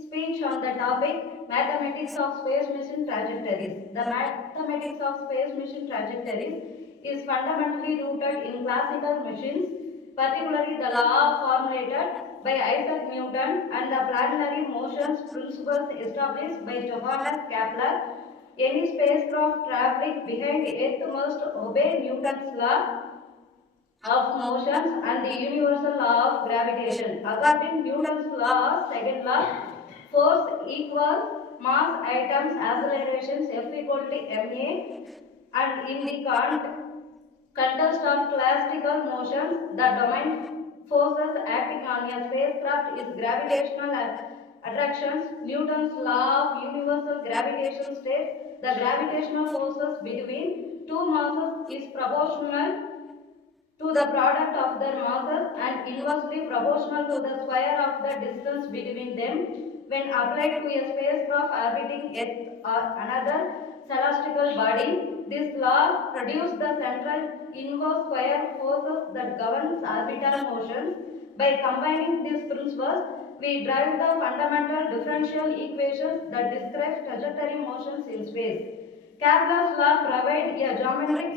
speech on the topic Mathematics of Space Mission Trajectories. The mathematics of space mission trajectories is fundamentally rooted in classical machines, particularly the law formulated by Isaac Newton and the planetary motions principles established by Johannes Kepler. Any spacecraft traveling behind Earth must obey Newton's law of motions and the universal law of gravitation. According to Newton's law, second law, force equals mass items accelerations F equal to ma, and in the context of classical motions, the domain forces acting on a spacecraft is gravitational attractions. Newton's law of universal gravitation states the gravitational forces between two masses is proportional to the product of their masses and inversely proportional to the square of the distance between them. When applied to a spacecraft orbiting Earth or another celestial body, this law produces the central inverse square forces that governs orbital motions. By combining these principles, we derive the fundamental differential equations that describe trajectory motions in space. Kepler's law provides a geometric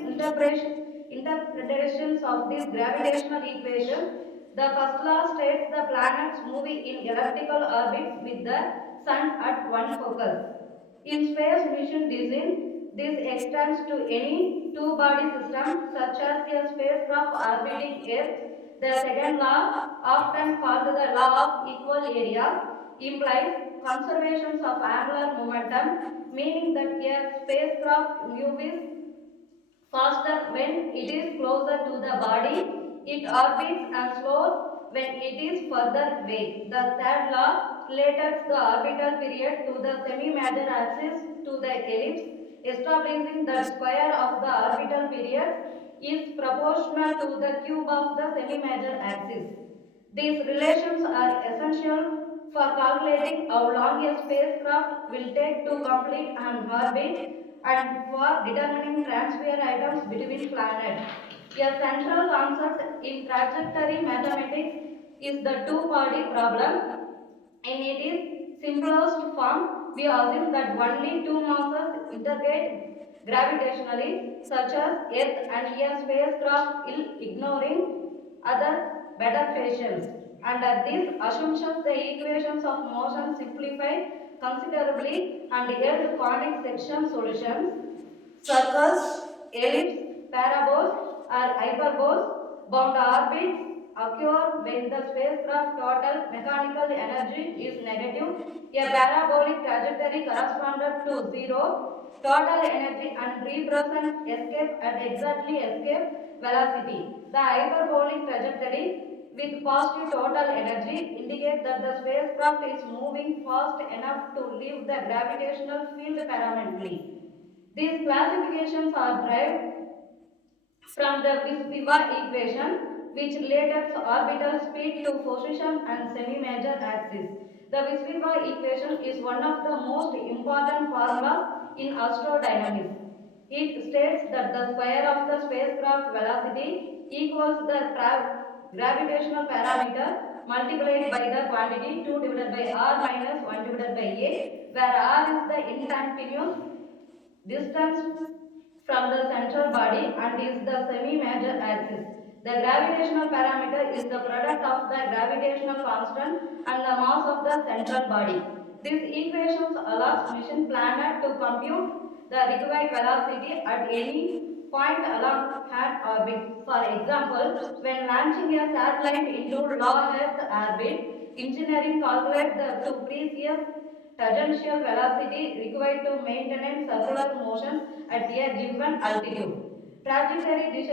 interpretations of these gravitational equations. The first law states the planets move in elliptical orbits with the sun at one focus. In space mission design, this extends to any two-body system such as a spacecraft orbiting Earth. The second law, often called the law of equal areas, implies conservation of angular momentum, meaning that a spacecraft moves faster when it is closer to the body, it orbits, and slower when it is further away. The third law relates the orbital period to the semi-major axis to the ellipse, establishing that square of the orbital period is proportional to the cube of the semi-major axis. These relations are essential for calculating how long a spacecraft will take to complete an orbit and for determining transfer items between planets. A central concept in trajectory mathematics is the two-body problem. In its simplest form, we assume that only two masses integrate gravitationally, such as Earth and a spacecraft, ignoring other better fashions. Under these assumptions, the equations of motion simplify considerably and yield conic section solutions. Circles, ellipses, parabolas, or hyperbolas bound orbits occur when the spacecraft total mechanical energy is negative. A parabolic trajectory corresponds to zero total energy and represents escape at exactly escape velocity. The hyperbolic trajectory with positive total energy indicates that the spacecraft is moving fast enough to leave the gravitational field permanently. These classifications are derived from the Viva equation, which relates orbital speed to position and semi-major axis. The Viva equation is one of the most important formulas in astrodynamics. It states that the square of the spacecraft velocity equals the gravitational parameter multiplied by the quantity 2 divided by r minus 1 divided by a, where r is the instantaneous distance from the central body and is the semi-major axis. The gravitational parameter is the product of the gravitational constant and the mass of the central body. These equations allows mission planner to compute the required velocity at any point along an orbit. For example, when launching a satellite into low Earth orbit, engineering calculates the two previous tangential velocity required to maintain circular motions at a given altitude. Trajectory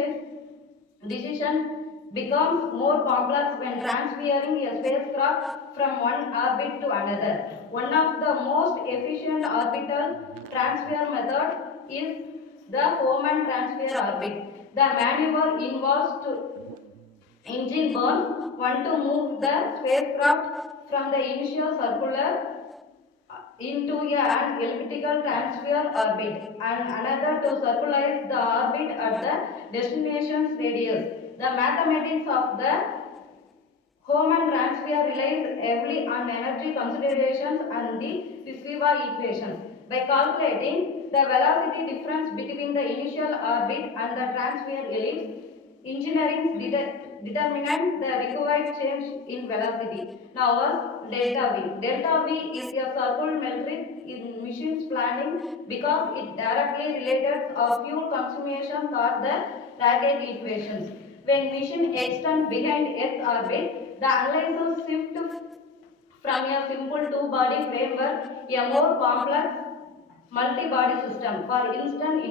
decision becomes more complex when transferring a spacecraft from one orbit to another. One of the most efficient orbital transfer method is the Hohmann transfer orbit. The maneuver involves engine burn, one to move the spacecraft from the initial circular into an elliptical transfer orbit and another to circularize the orbit at the destination's radius. The mathematics of the Hohmann transfer relies heavily on energy considerations and the Visviva equations. By calculating the velocity difference between the initial orbit and the transfer ellipse, engineering determined the required change in velocity. Now was delta V. Delta V is a circle metric in missions planning because it directly relates a fuel consumption or the target equations. When mission extends behind Earth orbit, the analysis shift from a simple two-body framework a more complex multi-body system. For instance,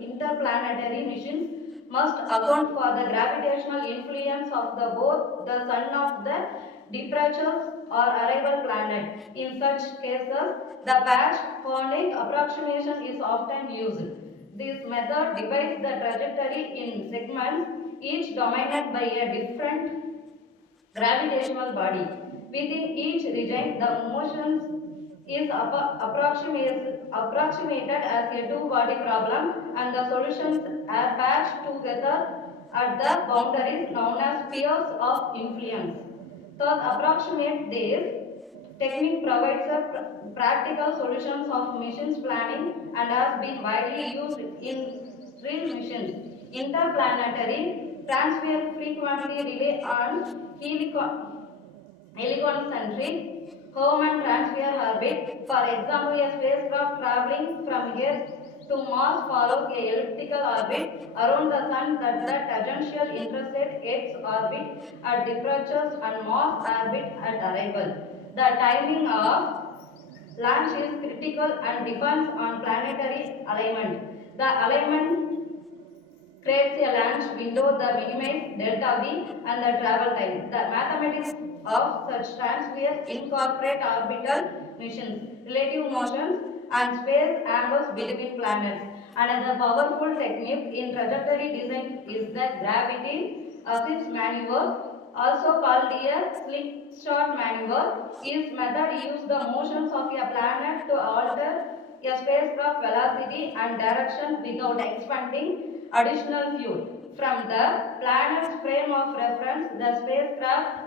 interplanetary missions must account for the gravitational influence of the both the sun of the departures or arrival planet. In such cases, the patch conic approximation is often used. This method divides the trajectory in segments, each dominated by a different gravitational body. Within each region, the motions is approximated as a two-body problem and the solutions are patched together at the boundaries known as spheres of influence. Thus, approximate this technique provides a practical solutions of missions planning and has been widely used in real missions. Interplanetary transfer frequently rely on heliconcentric Hohmann transfer orbit. For example, a spacecraft traveling from Earth to Mars follows a elliptical orbit around the Sun that the tangential intersect its orbit at departures and Mars orbit at arrival. The timing of launch is critical and depends on planetary alignment. The alignment creates a launch window that minimizes delta V and the travel time. The mathematics of such transfer incorporate orbital missions, relative motions, and space angles between planets. Another powerful technique in trajectory design is the gravity assist maneuver, also called a slingshot maneuver. Is method use the motions of a planet to alter a spacecraft velocity and direction without expending additional fuel. From the planet's frame of reference, the spacecraft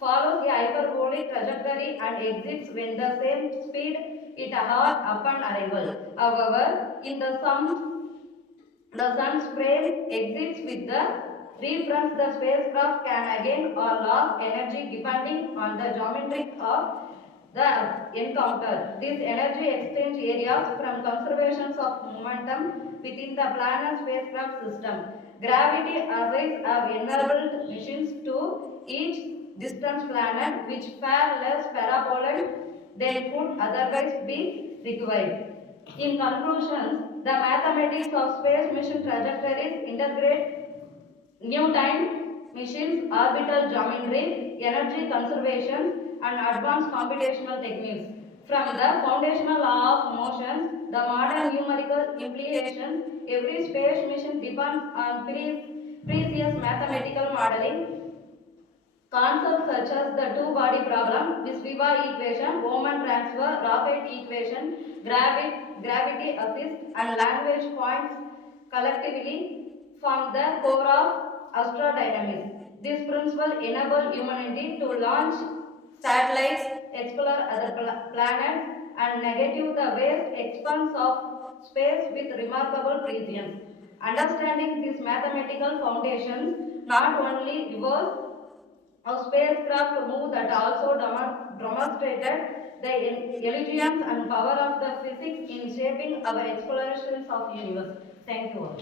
follows a hyperbolic trajectory and exits when the same speed it had upon arrival. However, in the sun's frame exits with the reference, the spacecraft can again or lose energy depending on the geometry of the encounter. These energy exchange areas from conservations of momentum within the planet spacecraft system. Gravity arrays have enabled missions to each distant planet which fare less parabolic than would otherwise be required. In conclusion, the mathematics of space mission trajectories integrate new time machines, orbital geometry, energy conservation, and advanced computational techniques. From the foundational law of motion, the modern numerical implications, every space mission depends on precise mathematical modeling. Concepts such as the two-body problem, Visviva equation, Hohmann transfer, rocket equation, gravity assist, and language points collectively form the core of astrodynamics. This principle enable humanity to launch satellites, explore other planets, and negative the vast expanse of space with remarkable precision. Understanding these mathematical foundations not only reverse how spacecraft move that also demonstrated the intelligence and power of the physics in shaping our explorations of universe. Thank you all.